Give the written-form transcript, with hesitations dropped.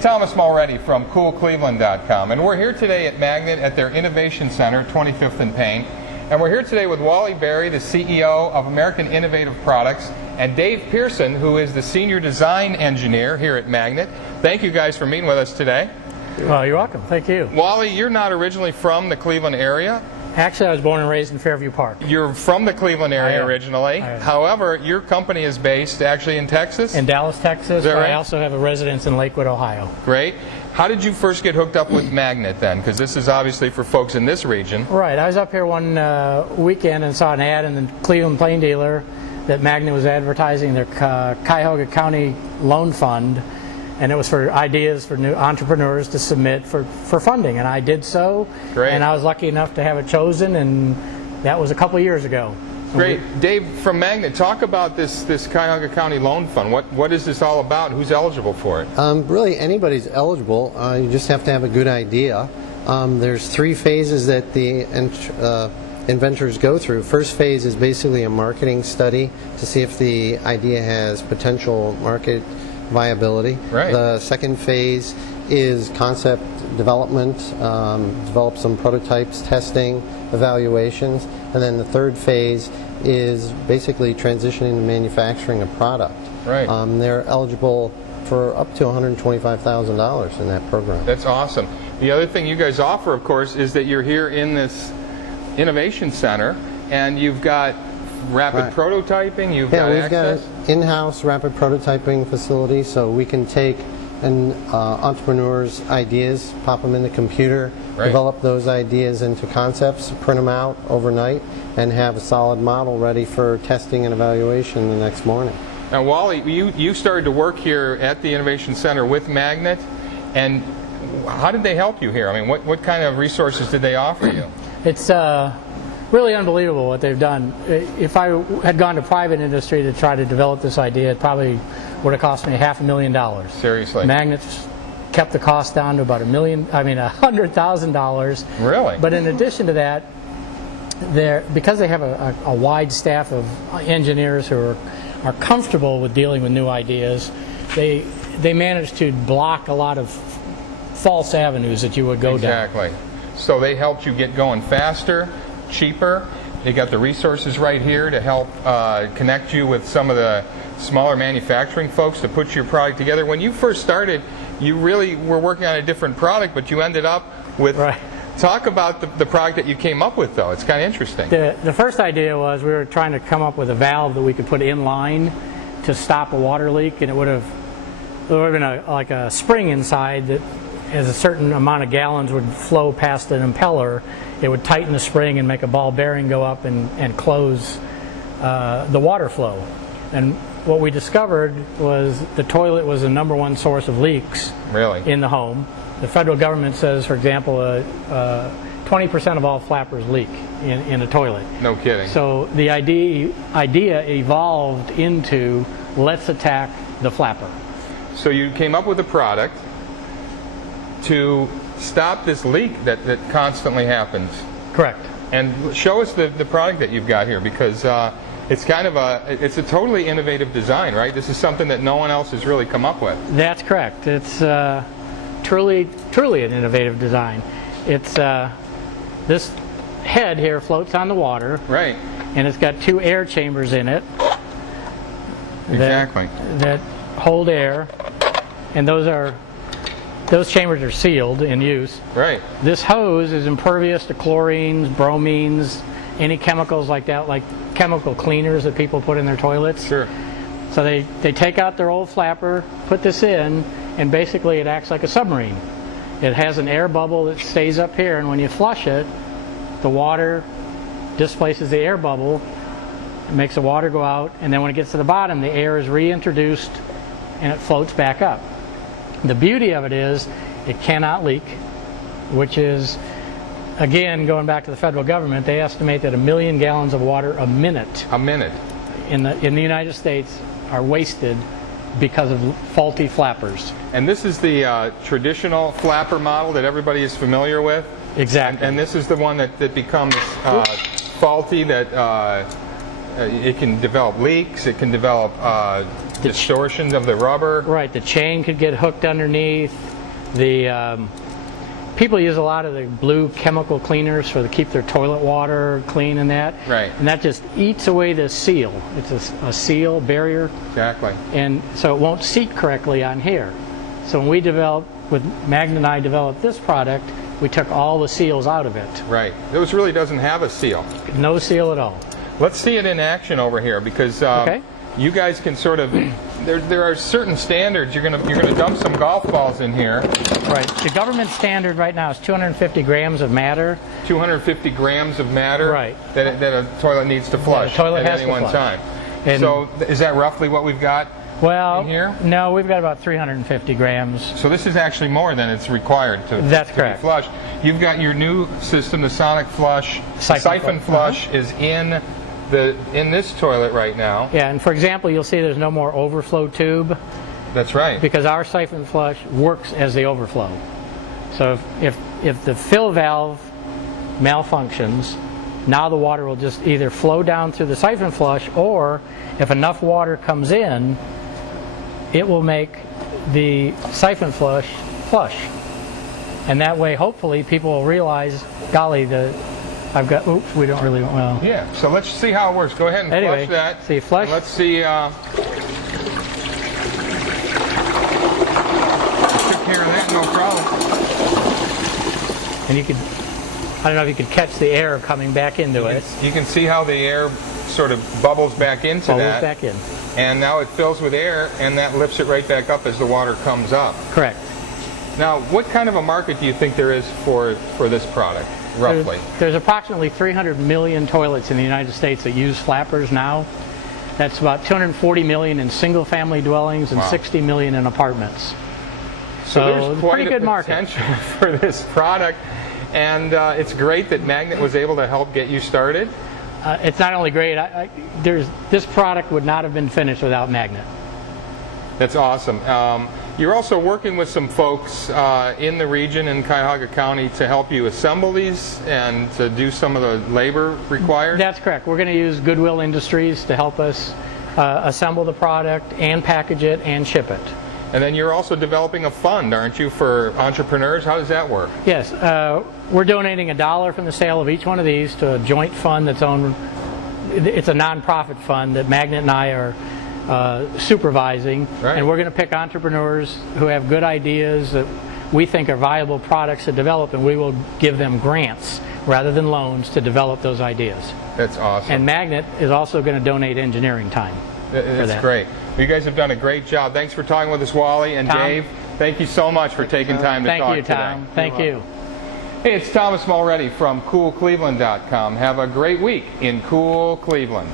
Thomas Mulready from CoolCleveland.com, and we're here today at Magnet at their Innovation Center, 25th and Payne. And we're here today with Wally Berry, the CEO of American Innovative Products, and Dave Pearson, who is the Senior Design Engineer here at Magnet. Thank you guys for meeting with us today. Well, you're welcome. Thank you. Wally, you're not originally from the Cleveland area. Actually, I was born and raised in Fairview Park. You're from the Cleveland area originally. However, your company is based actually in Texas? In Dallas, Texas. Is that right? I also have a residence in Lakewood, Ohio. Great. How did you first get hooked up with Magnet then? Because this is obviously for folks in this region. Right. I was up here one weekend and saw an ad in the Cleveland Plain Dealer that Magnet was advertising their Cuyahoga County Loan Fund, and it was for ideas for new entrepreneurs to submit for funding, and I did so. Great. And I was lucky enough to have it chosen, and that was a couple of years ago. Great. Dave, from Magnet, talk about this Cuyahoga County Loan Fund. What is this all about? Who's eligible for it? Really, anybody's eligible. You just have to have a good idea. There's three phases that the inventors go through. First phase is basically a marketing study to see if the idea has potential market viability. Right. The second phase is concept development, develop some prototypes, testing, evaluations, and then the third phase is basically transitioning to manufacturing a product. Right. They're eligible for up to $125,000 in that program. That's awesome. The other thing you guys offer, of course, is that you're here in this Innovation Center, and you've got rapid prototyping, you've got we've access? got an in-house rapid prototyping facility, so we can take an entrepreneur's ideas, pop them in the computer, develop those ideas into concepts, print them out overnight, and have a solid model ready for testing and evaluation the next morning. Now, Wally, you started to work here at the Innovation Center with Magnet, and how did they help you here? I mean, what kind of resources did they offer you? It's really unbelievable what they've done. If I had gone to private industry to try to develop this idea, it probably would have cost me $500,000. Seriously? Magnets kept the cost down to about $100,000. Really? But in addition to that, because they have a wide staff of engineers who are comfortable with dealing with new ideas, they managed to block a lot of false avenues that you would go down. Exactly. So they helped you get going faster, cheaper. They got the resources right here to help connect you with some of the smaller manufacturing folks to put your product together. When you first started, you really were working on a different product, but you ended up with... Right. Talk about the product that you came up with, though. It's kind of interesting. The first idea was we were trying to come up with a valve that we could put in line to stop a water leak, and it would have been like a spring inside that, as a certain amount of gallons would flow past an impeller, it would tighten the spring and make a ball bearing go up and close the water flow. And what we discovered was the toilet was the #1 source of leaks in the home. The federal government says, for example, 20% of all flappers leak in a toilet. No kidding. So the idea evolved into, let's attack the flapper. So you came up with a product to stop this leak that constantly happens. Correct. And show us the product that you've got here, because it's kind of it's a totally innovative design, right? This is something that no one else has really come up with. That's correct. It's truly an innovative design. It's this head here floats on the water. Right. And it's got 2 air chambers in it. Exactly. That hold air, and those chambers are sealed in use. Right. This hose is impervious to chlorines, bromines, any chemicals like that, like chemical cleaners that people put in their toilets. Sure. So they take out their old flapper, put this in, and basically it acts like a submarine. It has an air bubble that stays up here, and when you flush it, the water displaces the air bubble, it makes the water go out, and then when it gets to the bottom, the air is reintroduced and it floats back up. The beauty of it is it cannot leak, which is, again, going back to the federal government, they estimate that 1 million gallons of water a minute in the United States are wasted because of faulty flappers. And this is the traditional flapper model that everybody is familiar with? Exactly. And this is the one that becomes faulty, that it can develop leaks, it can develop distortions of the rubber. Right, the chain could get hooked underneath. The people use a lot of the blue chemical cleaners to keep their toilet water clean and that. Right. And that just eats away the seal. It's a seal barrier. Exactly. And so it won't seat correctly on here. So when Magnet and I developed this product, we took all the seals out of it. Right. This really doesn't have a seal. No seal at all. Let's see it in action over here, because Okay. you guys can sort of. There are certain standards. You're gonna dump some golf balls in here. Right. The government standard right now is 250 grams of matter. 250 grams of matter. Right. That a toilet needs to flush toilet at has any to one flush. time. And- So is that roughly what we've got? Well, in here? no, we've got about 350 grams. So this is actually more than it's required to, That's to correct. be flushed. You've got your new system, the Sonic Flush. Siphon Flush is in this toilet right now. Yeah, and for example, you'll see there's no more overflow tube That's right. because our Siphon Flush works as the overflow. So if the fill valve malfunctions, now the water will just either flow down through the Siphon Flush, or if enough water comes in, it will make the Siphon Flush flush. And that way, hopefully, people will realize, golly, oops, we don't really, well. Yeah, so let's see how it works. Go ahead and Anyway, flush that. see, flush. And let's see. Took care of that, no problem. And I don't know if you could catch the air coming back into it. You can see how the air sort of bubbles back into Bubbles that. back in. And now it fills with air, and that lifts it right back up as the water comes up. Correct. Now, what kind of a market do you think there is for this product, roughly? There's approximately 300 million toilets in the United States that use flappers now. That's about 240 million in single-family dwellings and Wow. 60 million in apartments. So there's it's a quite pretty good market. potential for this product, and it's great that Magnet was able to help get you started. It's not only great, this product would not have been finished without Magnet. That's awesome. You're also working with some folks in the region in Cuyahoga County to help you assemble these and to do some of the labor required? That's correct. We're going to use Goodwill Industries to help us assemble the product and package it and ship it. And then you're also developing a fund, aren't you, for entrepreneurs? How does that work? Yes. We're donating $1 from the sale of each one of these to a joint fund that's owned. It's a nonprofit fund that Magnet and I are supervising, Right. and we're going to pick entrepreneurs who have good ideas that we think are viable products to develop, and we will give them grants rather than loans to develop those ideas. That's awesome. And Magnet is also going to donate engineering time. That's that. great. You guys have done a great job. Thanks for talking with us, Wally and Tom. Dave. Thank you so much for taking time to Thank talk you, Tom. today. Thank you. Hey, it's Thomas Mulready from CoolCleveland.com. Have a great week in cool Cleveland.